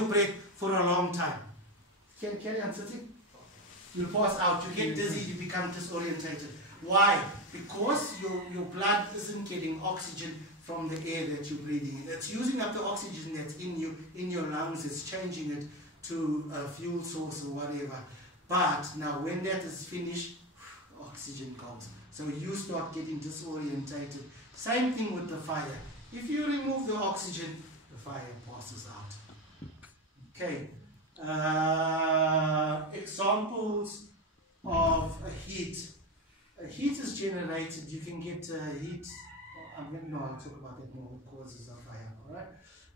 your breath for a long time. Can carry on sitting? You pass out, you get dizzy, you become disorientated. Why? Because your blood isn't getting oxygen from the air that you're breathing in. It's using up the oxygen that's in you, in your lungs, it's changing it to a fuel source or whatever. But now when that is finished, oxygen goes. So you start getting disorientated. Same thing with the fire. If you remove the oxygen, the fire passes out. Okay. Examples of a heat. A heat is generated. You can get heat. I'll talk about that more. Causes of fire. All right.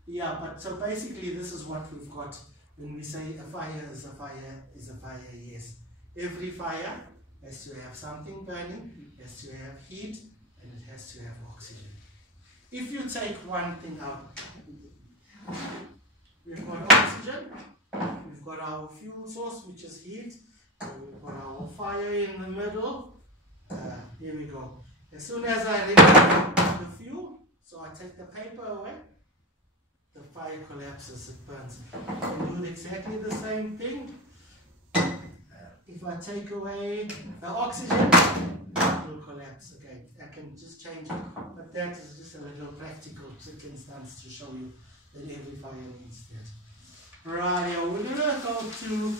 Yeah, but so basically, this is what we've got when we say a fire is a fire is a fire. Yes, every fire has to have something burning, has to have heat, and it has to have oxygen. If you take one thing out, we've got oxygen. We've got our fuel source, which is heat. We've got our fire in the middle. Here we go. As soon as I remove the fuel, so I take the paper away, the fire collapses, it burns. I do exactly the same thing. If I take away the oxygen, it will collapse again. I can just change it, but that is just a little practical circumstance to show you that every fire needs that. Right, we're going to go to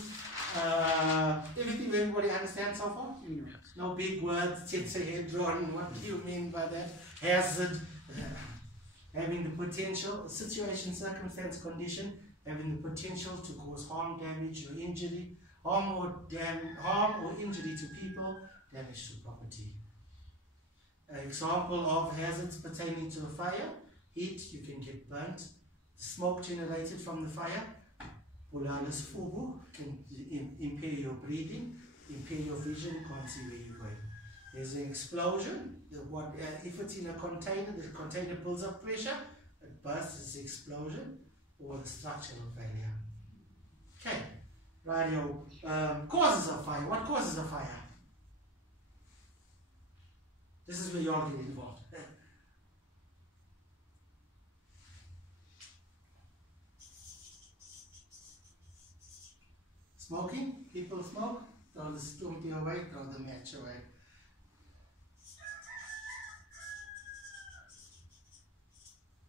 everything everybody understands so far? No big words, tetrahedron, what do you mean by that? Hazard, having the potential, situation, circumstance, condition, having the potential to cause harm, damage, or injury, harm or injury to people, damage to property. An example of hazards pertaining to a fire: heat, you can get burnt; smoke generated from the fire, polaris fubu, can impair your breathing, impair your vision, can't see where you're going. There's an explosion. If it's in a container, the container builds up pressure, it bursts, it's explosion, or the structural failure. Okay, radio. Causes of fire. What causes a fire? This is where you all get involved. Smoking. People smoke. Throw the stumpy away. Throw the match away.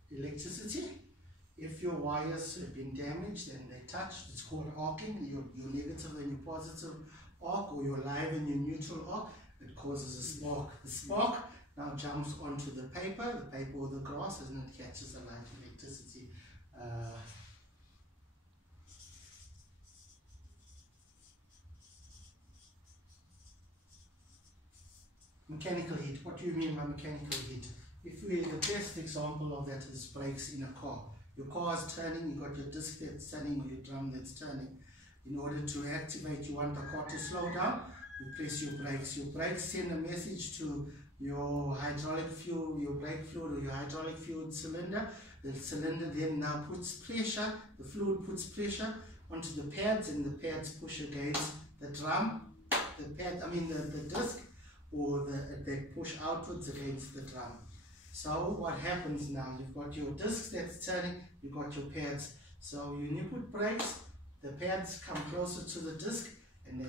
Electricity. If your wires have been damaged and they touch, it's called arcing. Your negative and your positive arc, or your live and your neutral arc. It causes a spark. The spark now jumps onto the paper or the grass, and it catches a light electricity. Mechanical heat. What do you mean by mechanical heat? The best example of that is brakes in a car. Your car is turning, you got your disc that's turning, or your drum that's turning. In order to activate, you want the car to slow down, you press your brakes. Your brakes send a message to your hydraulic fuel, your brake fluid, or your hydraulic fluid cylinder. The cylinder then now puts pressure, the fluid puts pressure onto the pads, and the pads push against the drum, the disc, or they push outwards against the drum. So what happens now? You've got your disc that's turning, you've got your pads. So when you put brakes, the pads come closer to the disc, and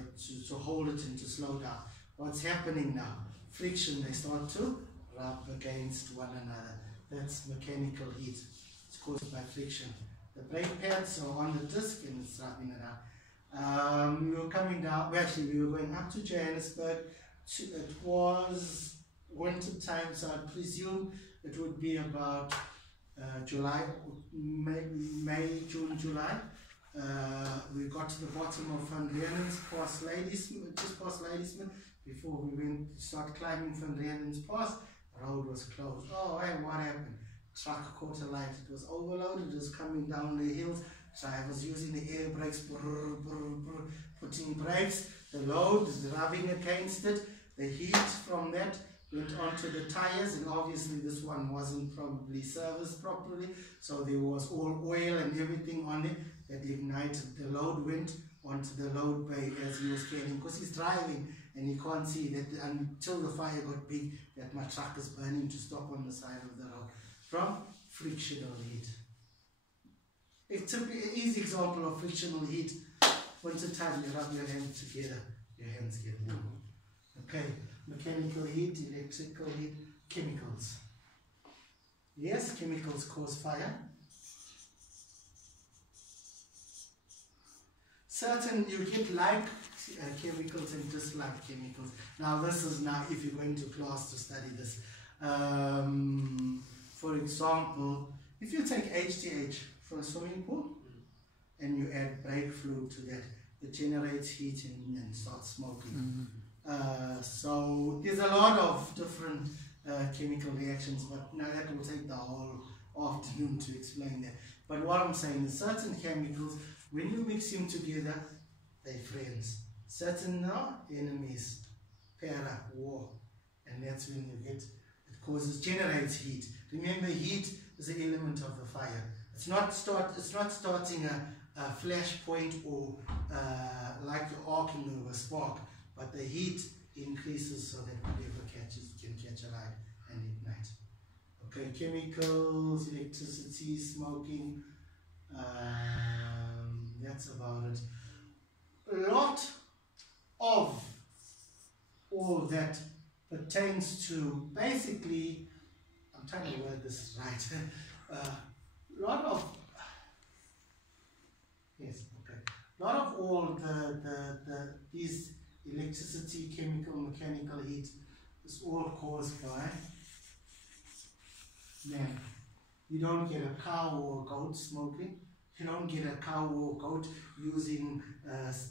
to hold it and to slow down. What's happening now? Friction, they start to rub against one another. That's mechanical heat. It's caused by friction. The brake pads are on the disc and it's rubbing it out. We were coming down, we were going up to Johannesburg. It was winter time, so I presume it would be about July, May, June, July. We got to the bottom of Van Reenen's past just past Ladysmith. Before we went to start climbing Van Reenen's Pass, the road was closed. Oh, hey, what happened? Truck caught a light. It was overloaded. It was coming down the hills. So I was using the air brakes, putting brakes. The load is rubbing against it. The heat from that went onto the tires, and obviously this one wasn't probably serviced properly, so there was all oil and everything on it that ignited. The load went onto the load bay as he was carrying, because he's driving and he can't see that until the fire got big that my truck is burning to stop on the side of the road from frictional heat. It's an easy example of frictional heat. Winter time, you rub your hands together, your hands get warm. Okay, mechanical heat, electrical heat, chemicals. Yes, chemicals cause fire. Certain, you get like chemicals and dislike chemicals. Now this is now if you're going to class to study this. For example, if you take HDH from a swimming pool and you add brake fluid to that, it generates heat and starts smoking. So there's a lot of different chemical reactions, but now that will take the whole afternoon to explain that. But what I'm saying is certain chemicals, when you mix them together, they're friends. Certain are enemies, para, war, and that's when you get, it generates heat. Remember, heat is an element of the fire. It's not starting a flash point or like you're arcing over a spark, but the heat increases so that whatever catches can catch a light and ignite. Okay, chemicals, electricity, smoking, that's about it. A lot of all that pertains to basically, I'm trying to word this right, a lot of, yes, okay, a lot of all these electricity, chemical, mechanical heat is all caused by man. You don't get a cow or a goat smoking. You don't get a cow or a goat using,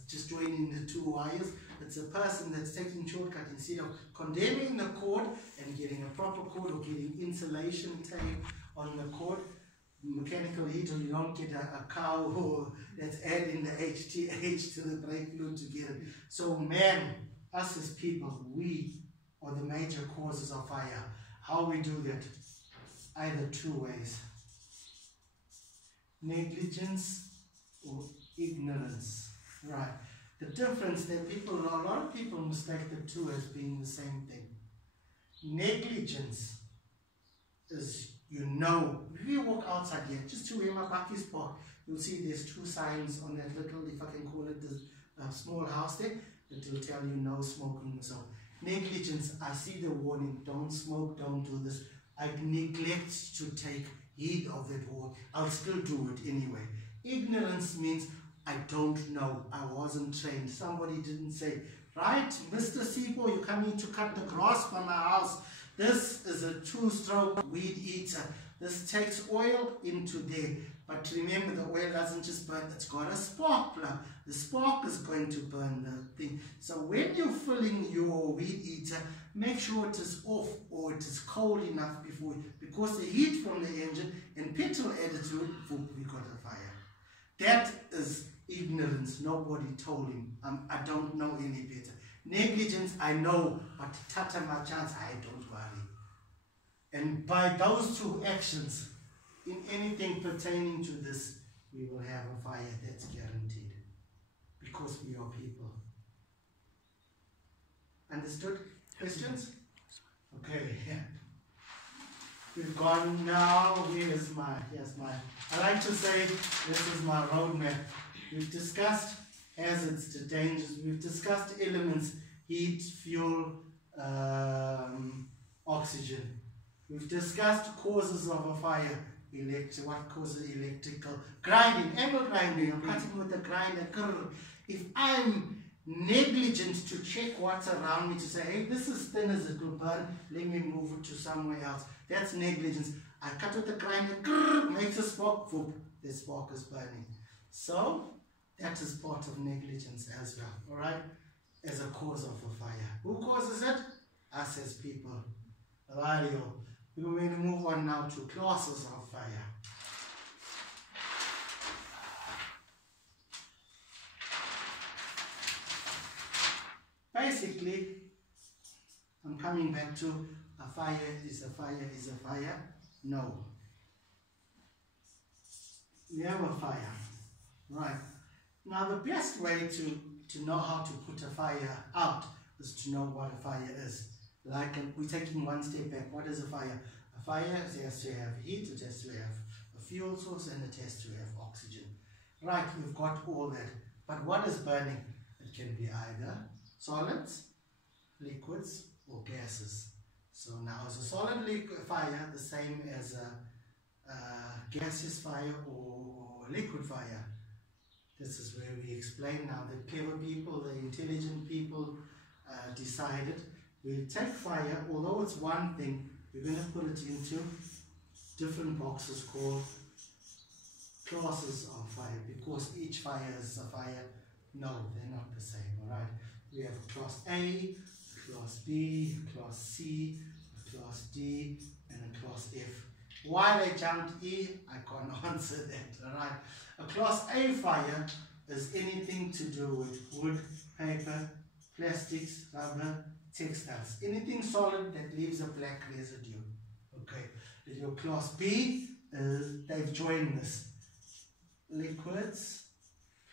just joining the two wires. It's a person that's taking shortcut instead of condemning the cord and getting a proper cord or getting insulation tape on the cord. Mechanical heat, or you don't get a cow or that's adding the HTH to the brake fluid to get it. So man, us as people, we are the major causes of fire. How we do that? Either two ways. Negligence or ignorance. Right. The difference that a lot of people mistake the two as being the same thing. Negligence is, if you walk outside here, just to where my Bakkies Park, you'll see there's two signs on that little, if I can call it, the small house there, that will tell you no smoking. So negligence, I see the warning, don't smoke, don't do this. I neglect to take heed of that warning. I'll still do it anyway. Ignorance means I don't know, I wasn't trained. Somebody didn't say, right, Mr. Sipo, you're coming to cut the grass from my house. This is a 2-stroke weed eater. This takes oil into there. But remember, the oil doesn't just burn, it's got a spark plug. The spark is going to burn the thing. So when you're filling your weed eater, make sure it is off or it is cold enough before, because the heat from the engine and petrol added to it, we got a fire. That is ignorance. Nobody told him. I don't know any better. Negligence, I know, but tata my chance, I don't worry. And by those two actions, in anything pertaining to this, we will have a fire, that's guaranteed. Because we are people. Understood? Questions? Okay, yeah. We've gone now, here's my, I like to say, this is my roadmap. We've discussed hazards to dangers, we've discussed elements, heat, fuel, oxygen. We've discussed causes of a fire, what causes electrical, grinding, angle grinding, I'm cutting with a grinder. If I'm negligent to check what's around me to say, hey, this is thin as it will burn, let me move it to somewhere else. That's negligence. I cut with the grinder, makes a spark, whoop, the spark is burning. So, that is part of negligence as well, alright? As a cause of a fire. Who causes it? Us as people. Alrighty, we're going to move on now to classes of fire. Basically, I'm coming back to a fire is a fire is a fire. No. We have a fire. Right. Now the best way to know how to put a fire out is to know what a fire is. Like we're taking one step back. What is a fire? A fire has to have heat, it has to have a fuel source and it has to have oxygen. Right, we've got all that. But what is burning? It can be either solids, liquids, or gases. So now is a solid fire the same as a gaseous fire or liquid fire? This is where we explain now. The clever people, the intelligent people decided we'll take fire, although it's one thing, we're going to put it into different boxes called classes of fire, because each fire is a fire. No, they're not the same. Alright, we have class A, class B, class C, class D, and a class F. Why they jumped E, I can't answer that. Alright, a class A fire is anything to do with wood, paper, plastics, rubber, textiles, anything solid that leaves a black residue. Okay, your class B, they've joined this, liquids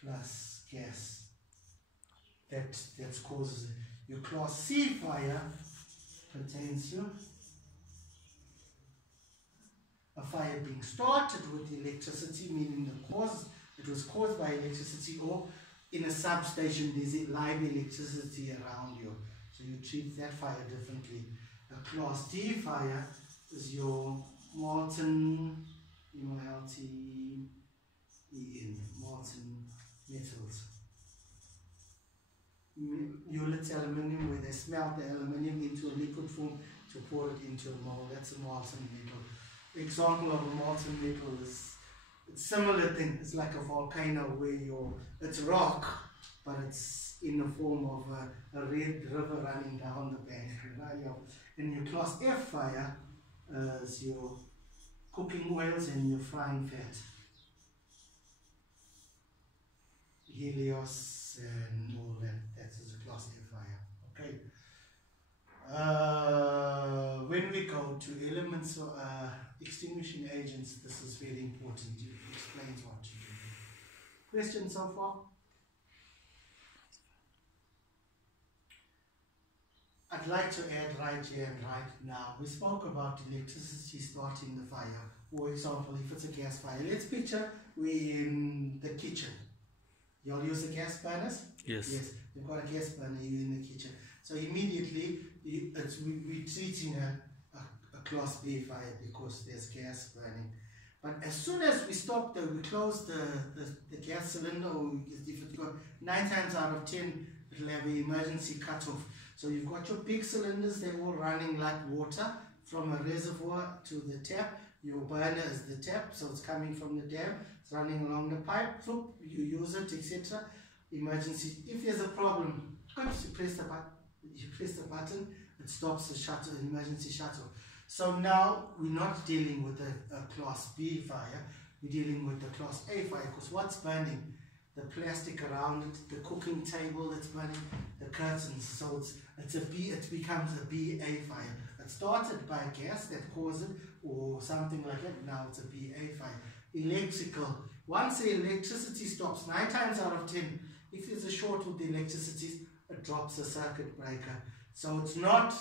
plus gas. That causes it. Your class C fire contains you a fire being started with electricity, meaning it was caused by electricity, or in a substation there's live electricity around you. So you treat that fire differently. A class D fire is your molten, M-O-L-T-E-N, molten metals. It's aluminium, where they smelt the aluminium into a liquid form to pour it into a mold. That's a molten metal. Example of a molten metal is it's similar thing. It's like a volcano where it's rock, but it's in the form of a red river running down the bank. And your class F fire is your cooking oils and your frying fat, helios and all that. That's a class F fire. Okay. When we go to elements or extinguishing agents, this is very important. It explains what you do. Questions so far? I'd like to add right here and right now. We spoke about electricity starting the fire. For example, if it's a gas fire, let's picture we're in the kitchen. You'll use the gas burners? Yes. Yes. You've got a gas burner, you're in the kitchen. So immediately we're treating a class B fire because there's gas burning. But as soon as we stop, we close the gas cylinder, or if it's got 9 times out of 10, it'll have an emergency cutoff. So you've got your big cylinders, they're all running like water from a reservoir to the tap. Your burner is the tap, so it's coming from the dam, it's running along the pipe, you use it, etc. Emergency. If there's a problem, you press the button, it stops the shuttle, emergency shuttle. So now we're not dealing with a class B fire, we're dealing with the class A fire, because what's burning? The plastic around it, the cooking table that's burning, the curtains. So it becomes a BA fire. It started by gas that caused it, or something like that. Now it's a BA fire. Electrical. Once the electricity stops, 9 times out of 10, if there's a short with the electricity, it drops a circuit breaker. So it's not,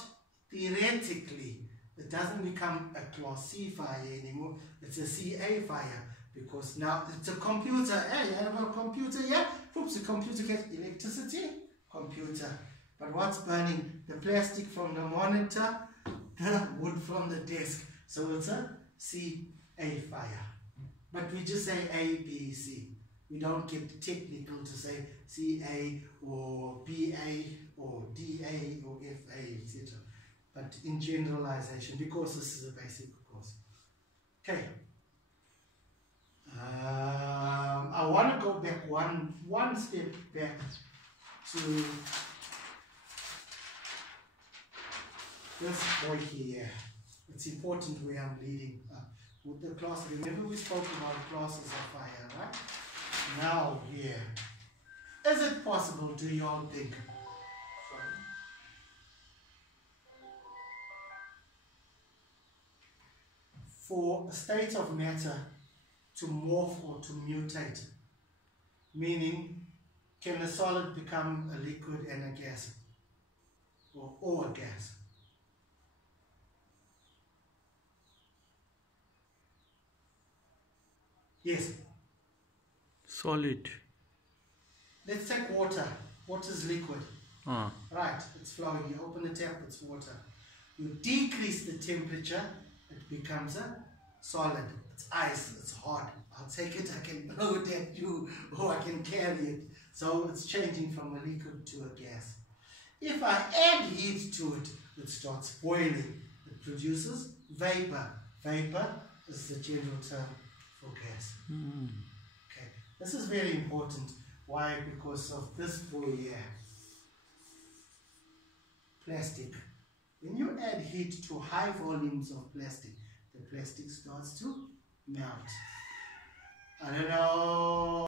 theoretically, it doesn't become a class C fire anymore. It's a CA fire. Because now it's a computer. Hey, you have a computer here? Oops, the computer gets electricity, computer. But what's burning? The plastic from the monitor, the wood from the desk. So it's a CA fire. But we just say A, B, C. We don't get technical to say CA or BA or DA or FA, etc. But in generalization, because this is a basic course. Okay. I want to go back one step back to this boy here. It's important where I'm leading with the class. Remember we spoke about classes of fire, right? Now here, is it possible, do you all think? For a state of matter to morph or to mutate, meaning can a solid become a liquid and a gas, or a gas? Yes. Solid. Let's take water. Water is liquid. Ah. Right, it's flowing. You open the tap, it's water. You decrease the temperature, it becomes a solid. It's ice, it's hard. I'll take it, I can throw it at you, or I can carry it. So it's changing from a liquid to a gas. If I add heat to it, it starts boiling. It produces vapor. Vapor is the general term for gas. Okay, this is very important. Why? Because of this boy here. Plastic. When you add heat to high volumes of plastic, the plastic starts to melt. I don't know.